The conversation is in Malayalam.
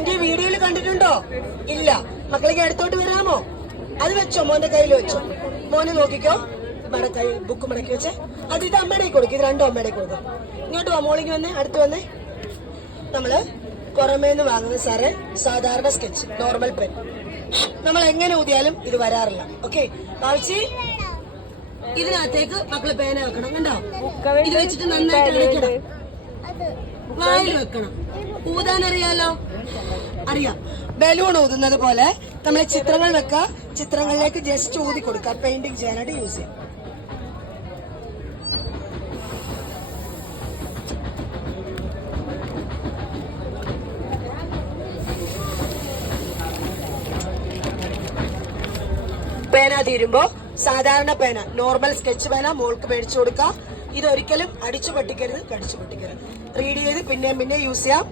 ആന്റി വീഡിയോയിൽ കണ്ടിട്ടുണ്ടോ? ഇല്ല. മക്കളേക്ക് അടുത്തോട്ട് വരാമോ? അത് വെച്ചോ, മോന്റെ കയ്യിൽ വെച്ചോ. മോനെ നോക്കിക്കോ, മടക്കൈ ബുക്ക് മടക്കി വെച്ചേ. അത് ഇത് അമ്മയുടെ കൊടുക്കും, ഇത് രണ്ടും അമ്മയുടെ കൊടുക്കും. ഇങ്ങോട്ട് വാ, മോളിക്ക് വന്നേ, അടുത്ത് വന്നേ. നമ്മള് പുറമേന്ന് വാങ്ങുന്ന സാറേ സാധാരണ സ്കെച്ച്, നോർമൽ പെൻ. നമ്മൾ എങ്ങനെ ഊതിയാലും ഇത് വരാറില്ല. ഓക്കെ ഭാവിച്ചി, ഇതിനകത്തേക്ക് മക്കള് പേന വെക്കണം. കണ്ടോ? ഇത് വെച്ചിട്ട് നന്നായിട്ട് അടയ്ക്കണം, വായിൽ വെക്കണം. ഊതാൻ അറിയാലോ? അറിയാം. ബലൂൺ ഊതുന്നത് പോലെ നമ്മളെ ചിത്രങ്ങൾ വെക്കുക, ചിത്രങ്ങളിലേക്ക് ജസ്റ്റ് ഊതി കൊടുക്കുക. പെയിന്റിങ് ചെയ്യാനായിട്ട് യൂസ് ചെയ്യാം. പേന തീരുമ്പോ സാധാരണ പേന, നോർമൽ സ്കെച്ച് പേന മോൾക്ക് മേടിച്ചു കൊടുക്കാം. ഇതൊരിക്കലും അടിച്ചു പൊട്ടിക്കരുത്, കടിച്ചു പൊട്ടിക്കരുത്. റീഡ് ചെയ്ത് പിന്നെ യൂസ് ചെയ്യാം.